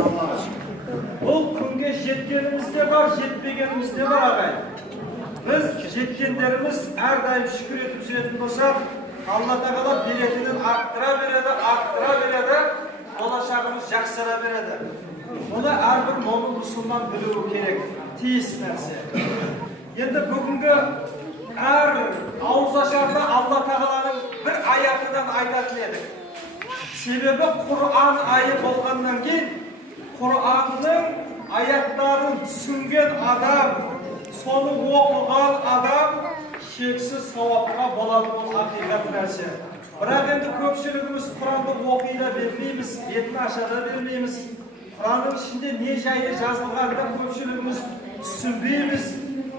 Бұл күнге жеткенімізде бар, жетпегенімізде бар ағай. Біз жеткендеріміз әрдайым шүкір етіп жүретін болсақ, Алла тағала беретінін арттыра береді, болашағымыз жақсара береді. Мұны әрбір момын мұсылман білуі керек, тиіс нәрсе. Енді бүгінгі әр ауызашарда Алла тағаланың бір аятынан айтатын едік. Себебі Құр'ан айы болғаннан кейін Құр'анның аяттарын түсінген адам, соны оқыған адам шексіз сауапқа болады, бұл ақиқат нәрсе. Бірақ енді көпшілігіміз Құранды оқи да бермейміз, бетін аша да бермейміз. Құранның ішінде не жайлы жазылғанда көпшілігіміз түсінбейміз.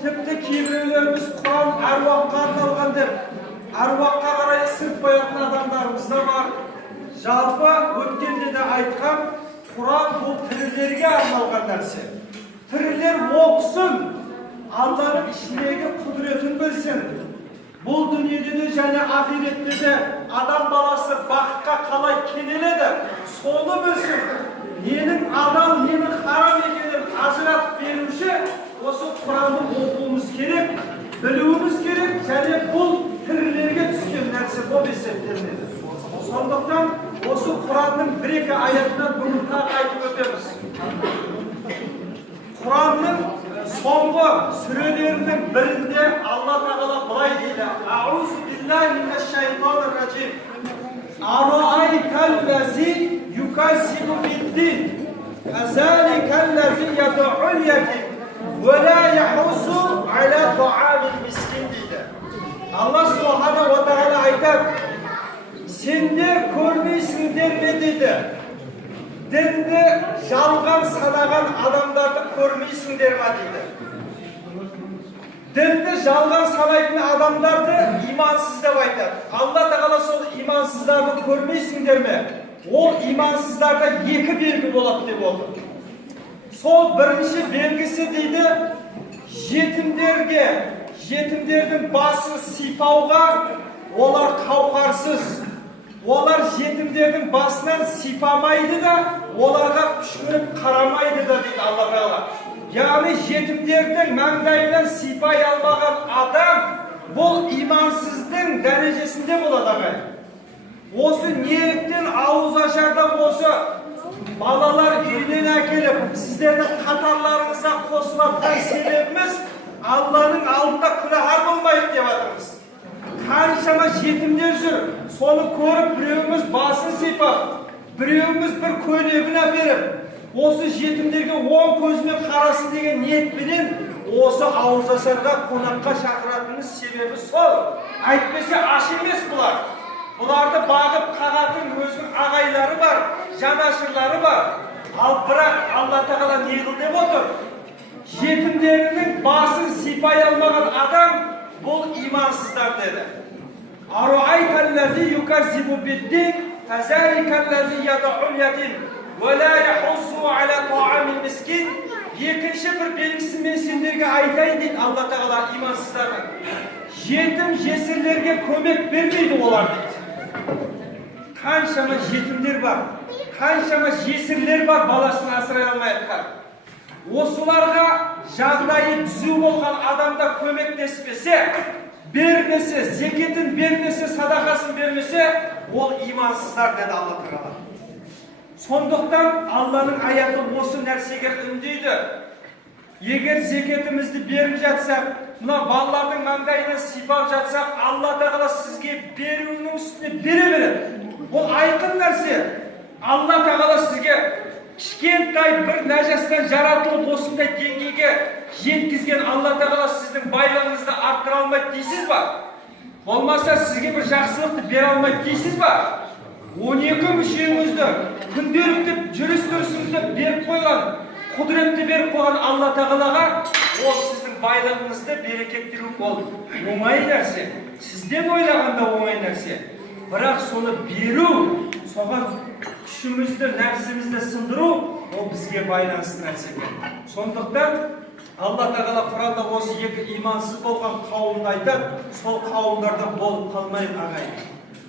Тіпті кейбіреулеріміз Құран әруаққа арналған деп, әруаққа қарай ісіріп қоятын адамдарымыз да бар. Жалпы өткенде де айтқан, Құран бұл тірілерге арналған нәрсе. Тірілер оқысын, Алланың ішіндегі құдіретін білсін. Бұл дүниеде де және ақиретте де адам баласы бақытқа қалай кенеледі, соны білсін. Ненің адал, ненің харам екенін ажыратып беруші, осы Құранды оқуымыз керек, білуіміз керек, және бұл тірілерге түскен нәрсе болып есептелінеді. Сондықтан осы Құранның бір-екі аятынан бүгін тағы айтып өтеміз. Құранның соңғы сүрелерінің бірінде Алла тағала былай дейді: Аузу биллахи минаш шайтанир раджим. Араайталлази юказзибу биддин. Фазаликаллази яд'ул ятим ва ла яхусу аля таамил мискин дейді. Алла субхана ва тағала айтады: сендер көрмейсіңдер ме дейді. Дінді жалған санаған адамдарды көрмейсіңдер ме дейді. Дінді жалған санайтын адамдарды имансыз деп айтады. Алла тағала сол имансыздарды көрмейсіңдер ме? Ол имансыздарда екі белгі болады деп отыр. Сол бірінші белгісі дейді, жетімдердің басын сипауға, олар қауқарсыз. Олар жетімдердің басынан сипамайды да, оларға күшкіріп қарамайды да дейді Алла тағала. Яғни жетімдердің маңдайынан сипай алмаған адам бұл имансыздың дәрежесінде болады ағай. Осы неліктен ауызашарда осы балалар үйінен әкеліп, сіздердің қатарларыңызға қосылатқан себебіміз Алланың алдында күнәһар болмайды деп жатырмыз. Қаншама жетімдер жүр, соны көріп, біреуіміз басын сипап, біреуіміз бір көйлегін әперіп, осы жетімдерге оң көзімен қарасын деген ниетпенен осы ауызашарға қонаққа шақыратынымыз себебі сол. Әйтпесе аш емес бұлар. Бұларды бағып қағатын өзінің ағайлары бар, жанашырлары бар. Ал бірақ Алла тағала не қыл деп отыр? Жетімдерінің басын сипай алмаған адам бұл имансыздар деді. Араайталлази юказзибу биддин фазаликаллази яд'ул ятим ва ла яхуссу аля таамил мискин. Екінші бір белгісін мен сендерге айтайын дейді Алла тағала имансыздардың. Жетім жесірлерге көмек бермейді олар дейді. Қаншама жетімдер бар, қаншама жесірлер бар, баласын асырай алмай жатқан. Осыларға жағдайы түзу болған адамда көмектеспесе, бермесе, зекетін бермесе, садақасын бермесе, ол имансыздар деді Алла тағала. Сондықтан Алланың аяты осы нәрсеге үндейді. Егер зекетімізді беріп жатсақ, мына балалардың маңдайынан сипап жатсақ, Алла тағала сізге беруінің үстіне бере береді. Бұл айқын нәрсе. Алла тағала сізге кішкентай бір нәжастан жаратылып осындай деңгейге жеткізген Алла тағала сіздің байлығыңызды арттыра алмайды дейсіз ба? Болмаса сізге бір жақсылықты бере алмайды дейсіз ба? 12 мүшеңізді, күнделікті жүріс-тұрысыңызды беріп қойған, құдіретті беріп қойған Алла тағалаға ол сіздің байлығыңызды берекеттіру ол оңай нәрсе. Сізден ойлағанда оңай нәрсе. Бірақ соны беру, соған күшімізді, нәпсімізді сындыру, ол бізге байланысты нәрсе. Сондықтан Алла тағала Құранда осы екі имансыз болған қауымды айтады, сол қауымдардан болып қалмайық ағайын.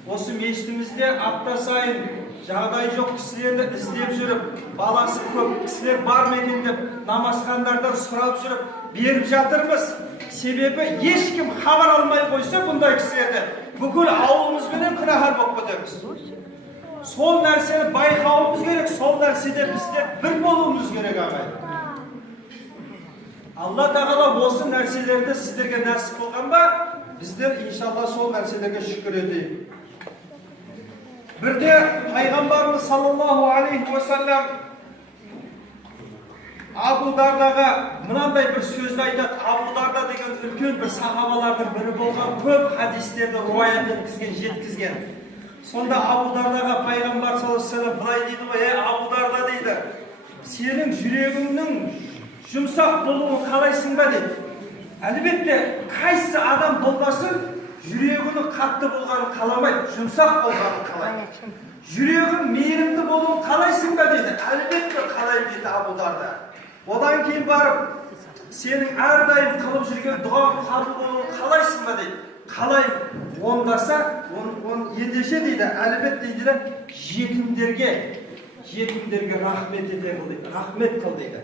Осы мешітімізде апта сайын жағдайы жоқ кісілерді іздеп жүріп, баласы көп кісілер бар ма екен деп намазхандардан сұрап жүріп беріп жатырмыз. Себебі ешкім хабар алмай қойса бұндай кісілерді бүкіл ауылымызбенен күнәһар болып кетеміз. Сол нәрсені байқауымыз керек, сол нәрседе біздер бір болуымыз керек ағайын. Алла тағала осы нәрселерді сіздерге нәсіп қылған ба, біздер иншалла сол нәрселерге шүкір етейік. Бірде пайғамбарымыз саллаллаху алейхи уассалам Абу Дардаға мынандай бір сөзді айтады. Абу Дарда деген үлкен бір сахабалардың бірі болған, көп хадистерді руаят еткізген, жеткізген. Сонда Абу Дардаға пайғамбар саллаллаху алейхи уассалам былай дейді ғой: "Ей Абу Дарда," дейді, "сенің жүрегіңнің жұмсақ болуын қалайсың ба?" дейді. Әлбетте, қайсы адам болмасын, жүрегінің қатты болғанын қаламайды, жұмсақ болғанын қалайды. Жүрегің мейірімді болуын қалайсың ба дейді. Әлбетте қалай дейді Абу Дарда. Одан кейін барып, сенің әрдайым қылып жүрген дұғаң қабыл болуын қалайсың ба дейді. Қалай ондаса, ендеше дейді, әлбетте дейді, жетімдерге рахмет ете қыл дейді, рахмет қыл дейді.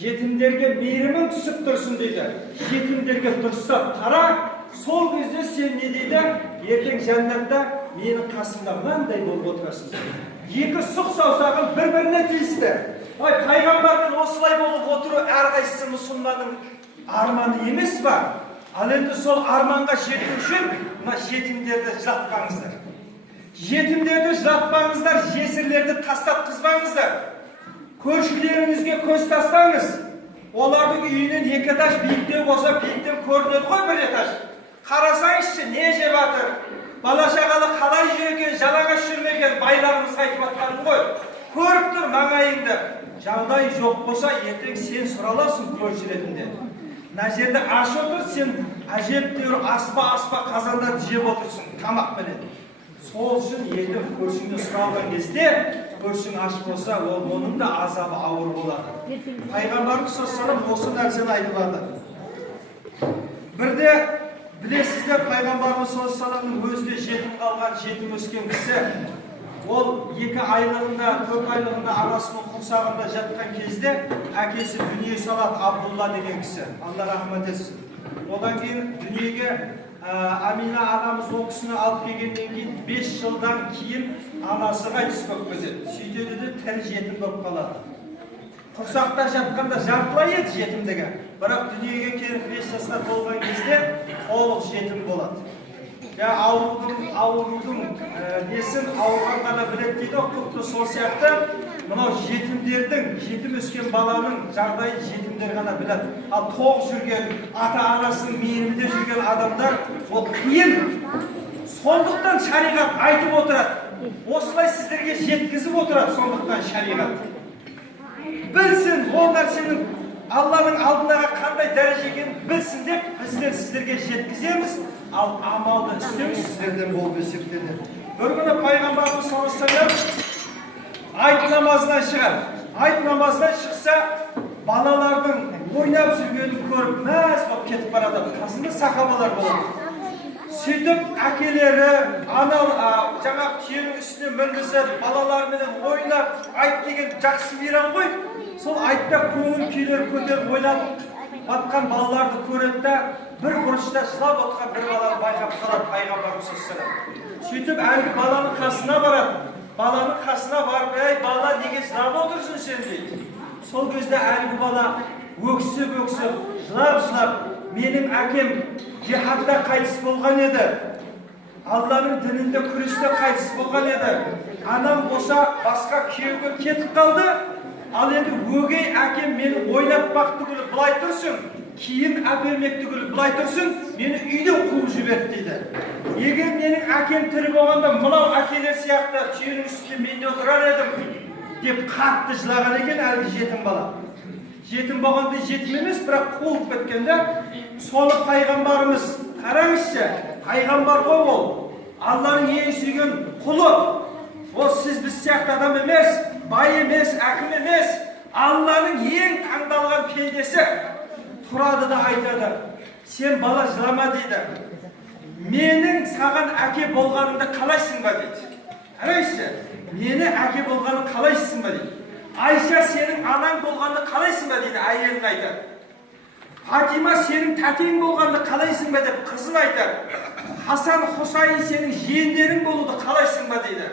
Жетімдерге мейірімің түсіп тұрсын дейді. Жетімдерге дұрыстап қара, сол кезде сен не дейді? Ертең жәннатта менің қасымда мынандай болып отырасың. Екі сұқ саусағын бір-біріне тиісті. Пайғамбардың осылай болып отыру әрқайсысы мұсылманның арманы емес па? Ал енді сол арманға жету үшін мына жетімдерді жылатпаңыздар. Жетімдерді жылатпаңыздар, жесірлерді тастатқызбаңыздар. Көршілеріңізге көз тастаңыз. Олардың үйінен екі этаж биіктеу болса, биіктен көрінеді ғой бір этаж. Қарасаңызшы, не жеп жатыр? Бала-шағалы қалай жүр екен, жалаңаш жүрмеген байларымыз айтып жатқаны ғой. Көріп тұр маңайыңды. Жағдай жоқ болса, ертең сен сұраласың көрші ретінде. Мына жерде аш отыр, сен әжептәуір аспа қазандарды жеп отырсың, тамақпенен. Сол үшін ертең көршіңді сұралған кезде, көршің аш болса, оның да азабы ауыр болады. Пайғамбарымыз саллаллаху осы нәрсені айтып жатыр. Бірде білесіздер, пайғамбарымыз саллаллаху өзі де жетім қалған, жетім өскен кісі. Ол 2 айлығында, 4 айлығында анасының құрсағында жатқан кезде әкесі дүние салады, Абдулла деген кісі. Алла рахмет етсін. Одан кейін дүниеге Амина анамыз ол кісіні алып келгеннен кейін 5 жылдан кейін анасы қайтыс болып кетеді. Сөйтеді де тірі жетім болып қалады. Құрсақта жатқанда жартылай еді жетімдігі. Бірақ дүниеге келіп 5 жасқа толған кезде толық жетім болады. Аурудың несін ауырған ғана біледі дейді, құтты сол сияқты мынау жетімдердің, жетім өскен баланың жағдайын жетімдер ғана біледі. Ал тоқ жүрген, ата-анасының мейірімде жүрген адамдар ол қиын. Сондықтан шариғат айтып отырады. Осылай сіздерге жеткізіп отырады, сондықтан шариғат. Білсін, ол нәрсенің Алланың алдындағы қандай дәреже екенін білсін деп біздер сіздерге жеткіземіз. Ал амалды істеу сіздерден болып есептеледі. Бір күні пайғамбарымыз саллаллаху алейхи ва саллям айт намазынан шығады. Айт намазынан шықса, балалардың ойнап жүргенін көріп мәз болып кетіп барады. Қасында сахабалар болады. Сөйтіп әкелері, жаңа түйенің үстіне мінгізіп, балалармен ойнап, айт деген жақсы мейрам ғой. Сол айтта көңіл күйлер көтеріп ойланып батқан балаларды көреді да, бір бұрышта жылап отқан бір баланы байқап қалады пайғамбарымыз саллаллаху алейхи ва саллям. Сөйтіп әлгі баланың қасына барады. Баланың қасына барып: "Ей бала, неге жылап отырсың сен?" дейді. Сол кезде әлгі бала өксіп, жылап, "Менің әкем жихадта қайтыс болған еді. Алланың дінінде күресте қайтыс болған еді. Анам болса басқа күйеуге кетіп қалды. Ал енді өгей әкем мені ойнатпақ түгілі былай тұрсын, киім әпермек түгілі былай тұрсын, мені үйден қуып жіберді" дейді. "Егер менің әкем тірі болғанда мынау әкелер сияқты түйенің үстінде мен де отырар едім" деп қатты жылаған екен әлгі жетім бала. Жетім болғанда жетім емес, бірақ қуылып кеткенде, соны пайғамбарымыз, қараңызшы, пайғамбар ғой ол, Алланың ең сүйген құлы. Ол сіз біз сияқты адам емес, бай емес, әкім емес, Алланың ең таңдалған пендесі. Тұрады да айтады: "Сен бала жылама" дейді. "Менің саған әке болғанымды қалайсың ба" дейді. Қарайшы, мені әке болғаны қалайсың ба дейді. Айша сенің анаң болғанды қалайсың ба дейді, әйелін айтады. Фатима сенің тәтең болғанды қалайсың ба деп қызын айтады. Хасан, Хусайын сенің жиендерің болуды қалайсың ба дейді.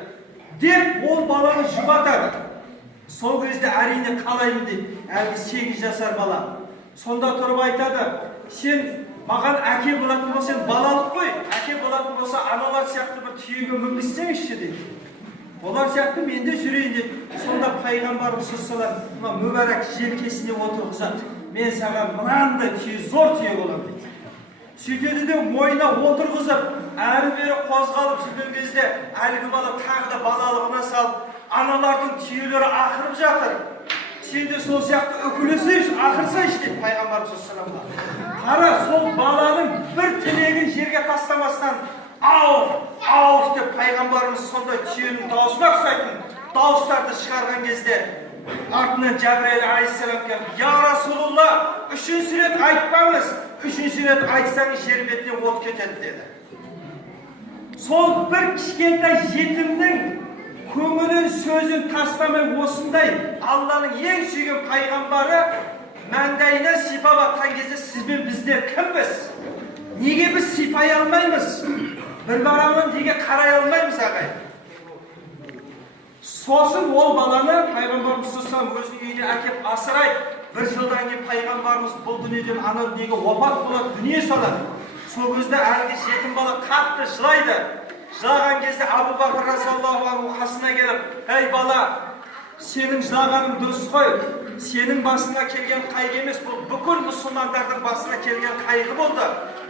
Деп ол баланы жұбатады. Сол кезде әрине қалаймын дейді, әлгі 8 жасар бала. Сонда тұрып айтады, сен маған әке болатын болсаң балалық қой, әке болатын болса аналар сияқты бір түйеге мінгізсеңізші дейді. Олар сияқты мен де жүрейін дейді. Сонда пайғамбарымыз саллаллаху мүбәрәк желкесіне отырғызады. Мен саған мынандай түйе, зор түйе боламын дейді. Сөйтеді де мойнына отырғызып, әрі-бері қозғалып жүрген кезде әлгі бала тағы да балалығына салып, аналардың түйелері ақырып жатыр. Сен де сол сияқты үкілесейші, ақырсайшы дейді пайғамбарымыз саллаллаху алейхи ва саллям. Қара, сол баланың бір тілегін жерге тастамастан ауф деп пайғамбарымыз сондай түйенің даусына ұқсайтын дауыстарды шығарған кезде артынан Жәбірейіл алейхиссалам келіп, я Расулулла, 3-ші рет айтпаңыз, 3-ші рет айтсаңыз жер бетіне от кетеді деді. Сол бір кішкентай жетімнің көңілін сөзін тастамай осындай Алланың ең сүйген пайғамбары маңдайына сипап атқан кезде сіз бен біздер кімбіз? Неге біз сипай алмаймыз? Bir baranın неге қарай алмаймыз ағай? Сосын ол баланы пайғамбарымыз саллаллаху өзінің үйіне әкеп асырайды. Bir жылдан кейін пайғамбарымыз бұл дүниеден ана дүниеге опат болады, дүние салады. Сол кезде әлгі жетім бала қатты жылайды. Жылаған кезде Абу Бакр разиаллаху анху қасына келіп, "Ей бала, сенің жылағаның дұрыс қой. Сенің басына келген қайғы емес, бұл бүкіл мұсылмандардың басына келген қайғы болды.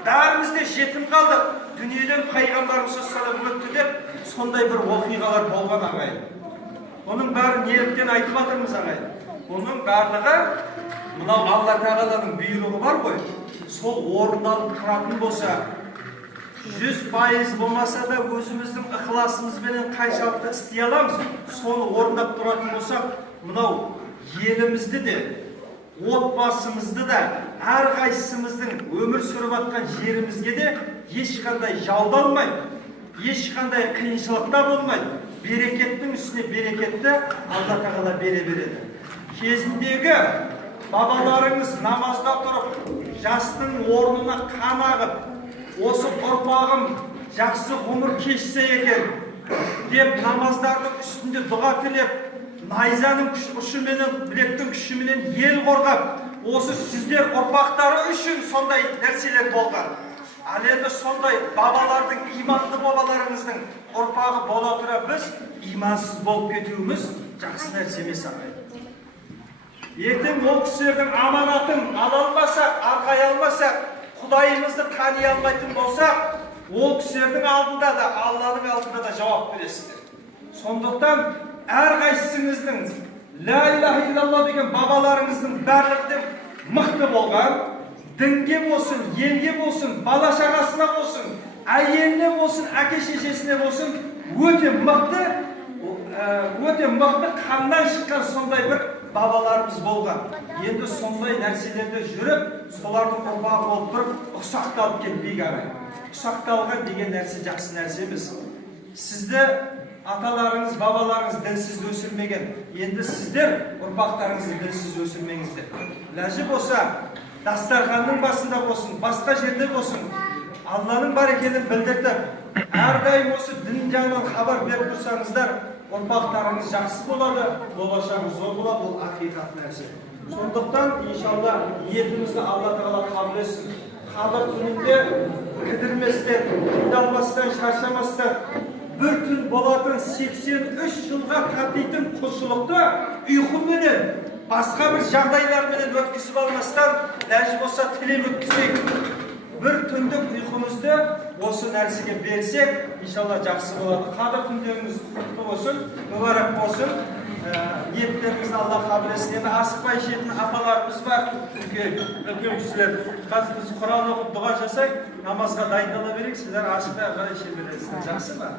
Бәріміз де жетім қалдық. Дүниеден пайғамбарымыз саллаллаху өтті" деп сондай бір оқиғалар болған ағай. Оның бәрін неліктен айтып жатырмыз ағай? Оның барлығы мынау Алла тағаланың бұйрығы бар ғой. Сол орындалып тұратын болса, 100% болмаса да өзіміздің ықыласымызбен қаншалықты істей аламыз, соны орындап тұратын болсақ, мынау елімізді де, отбасымызды да, әрқайсымыздың өмір сүріп жатқан жерімізге де ешқандай жаудалмайды, ешқандай қиыншылықта болмайды. Берекеттің үстіне берекетті Алла тағала бере береді. Кезіндегі бабаларыңыз намазда тұрып, жастың орнына қан ағып, осы ұрпағым жақсы ғұмыр кешсе екен деп намаздардың үстінде дұға тілеп, найзаның ұшыменен, білектің күшіменен ел қорғап, осы сіздер ұрпақтары үшін сондай нәрселер болған. Ал енді сондай бабалардың, иманды бабаларыңыздың ұрпағы бола тұра біз имансыз болып кетуіміз жақсы нәрсе емес ағай. Ертең ол кісілердің аманатын ала алмасақ, арқай алмасақ, Құдайымызды тани алмайтын болсақ, ол кісілердің алдында да, Алланың алдында да жауап бересіздер. Сондықтан әрқайсыңыздың ла илаха иллаллах деген бабаларыңыздың барлығынан мықты болған, дінге болсын, елге болсын, бала шағасына болсын, әйеліне болсын, әке шешесіне болсын, өте мықты қаннан шыққан сондай бір бабаларымыз болған. Енді сондай нәрселерде жүріп, солардың ұрпағы болып тұрып, ұсақталып кетпейік ағай. Ұсақталған деген нәрсе жақсы нәрсе емес. Сізді аталарыңыз, бабаларыңыз дінсіз өсірмеген. Енді сіздер ұрпақтарыңызды дінсіз өсірмеңіздер. Ләжі болса, дастарханның басында болсын, басқа жерде болсын, Алланың бар екенін білдіртіп, әрдайым осы дін жағынан хабар беріп тұрсаңыздар, ұрпақтарыңыз жақсы болады, болашағы зор болады, ол ақиқат нәрсе. Сондықтан, иншалла, ниетімізді Алла тағала қабыл етсін. Қабір түнінде кідірместен, қиналмастан, шаршамастан, бір түн болатын 83 жылға татитын құлшылықты ұйқыменен, басқа бір жағдайлармен өткізіп алмастан, ләжі болса тілем өткізейік. Bir түндік ұйқымызды осы нәрсеге берсек, иншалла жақсы болады. Қадір түндеріңіз құтты болсын, мүбәрәк болсын. Ниеттеріңізді Алла қабыл етсін. Енді асықпай ішетін апаларымыз бар, үлкен кісілер. Қазір біз Құран оқып дұға жасайық, намазға дайындала берейік. Сіздер ашықта қарай іше бересіздер. Жақсы ба?